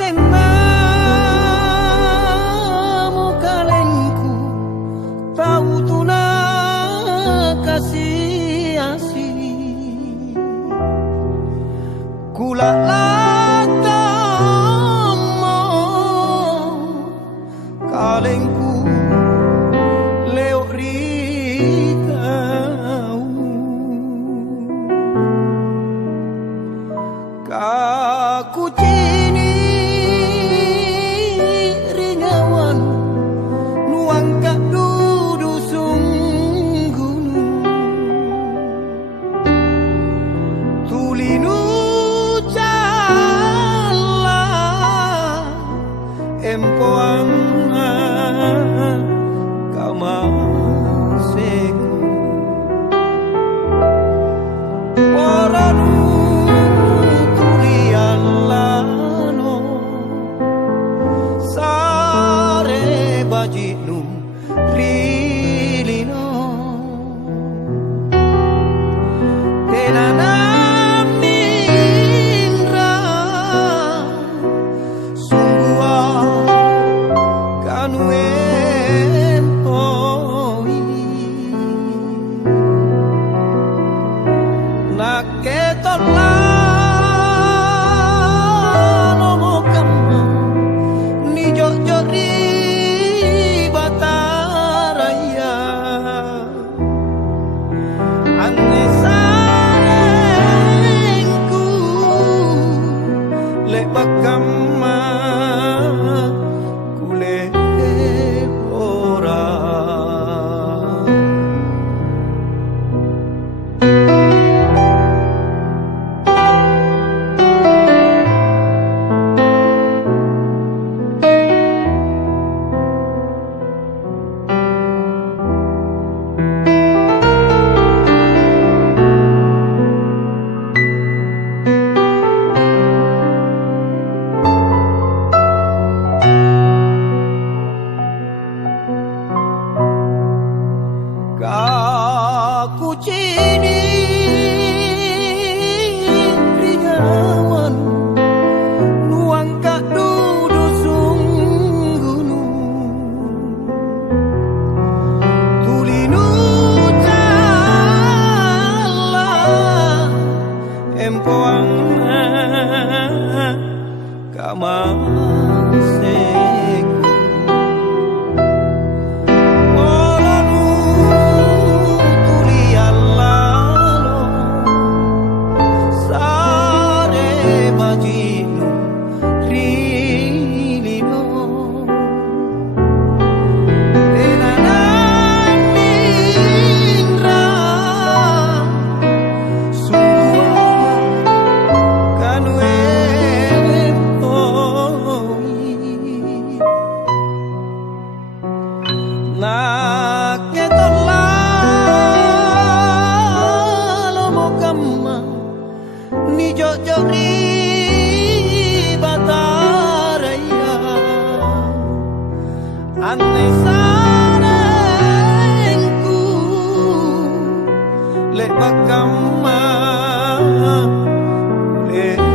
Semamu kalengku tahu tuna kasih asih kula latamo kalengku leo rikau kaku cini ringawan nuang kak dudu sunggunu tulinu cala empoang kamaseku oranu bajinu rilino tenana mindra sungguh kanu empoi naketola lomo kama ni jojori bakama kule ora kaku cini ringawan nuang kak dudu sunggunu tulinu cala empoang kamaseku bajinu rilino tenana mindra sungguh kanu empoi naketola lomo kama ni jojori ane sarengku lek bakama lek